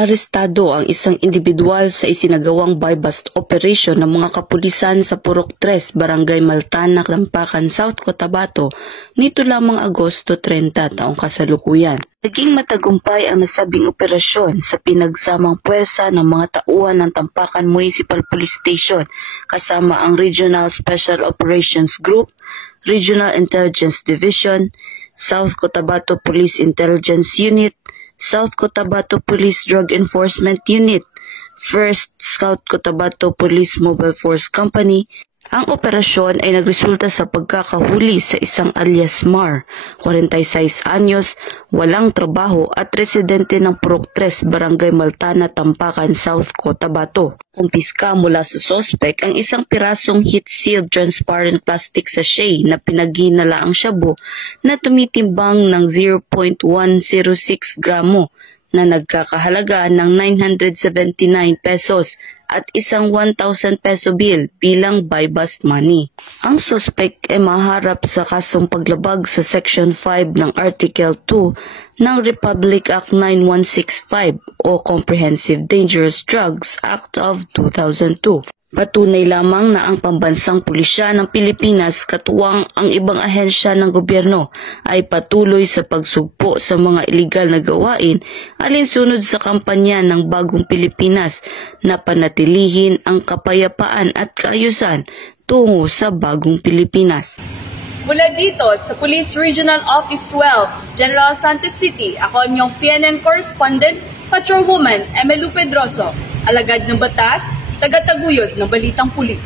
Arestado ang isang individual sa isinagawang buy-bust operation ng mga kapulisan sa Purok 3, Barangay Maltana, Lampacan, South Cotabato nito lamang Agosto 30 taong kasalukuyan. Naging matagumpay ang nasabing operasyon sa pinagsamang puwersa ng mga tauhan ng Tampakan Municipal Police Station kasama ang Regional Special Operations Group, Regional Intelligence Division, South Cotabato Police Intelligence Unit, South Cotabato Police Drug Enforcement Unit, 1st Scout Cotabato Police Mobile Force Company. Ang operasyon ay nagresulta sa pagkakahuli sa isang alias Mar, 46 anyos, walang trabaho at residente ng Purok 3, Barangay Maltana, Tampakan, South Cotabato. Kumpiska mula sa sospek ang isang pirasong heat-sealed transparent plastic sachet na pinaghinalaang shabu na tumitimbang ng 0.106 gramo na nagkakahalaga ng 979 pesos at isang 1,000 peso bill bilang buy-bust money. Ang suspect ay maharap sa kasong paglabag sa Section 5 ng Article 2 ng Republic Act 9165 o Comprehensive Dangerous Drugs Act of 2002. Patunay lamang na ang pambansang pulisya ng Pilipinas katuwang ang ibang ahensya ng gobyerno ay patuloy sa pagsugpo sa mga iligal na gawain alinsunod sa kampanya ng Bagong Pilipinas na panatilihin ang kapayapaan at kaayusan tungo sa Bagong Pilipinas. Mula dito sa Police Regional Office 12, General Santos City, ako ang iyong PNN Correspondent, Patrolwoman Emelu Pedroso, alagad ng batas, tagataguyod ng Balitang Pulis.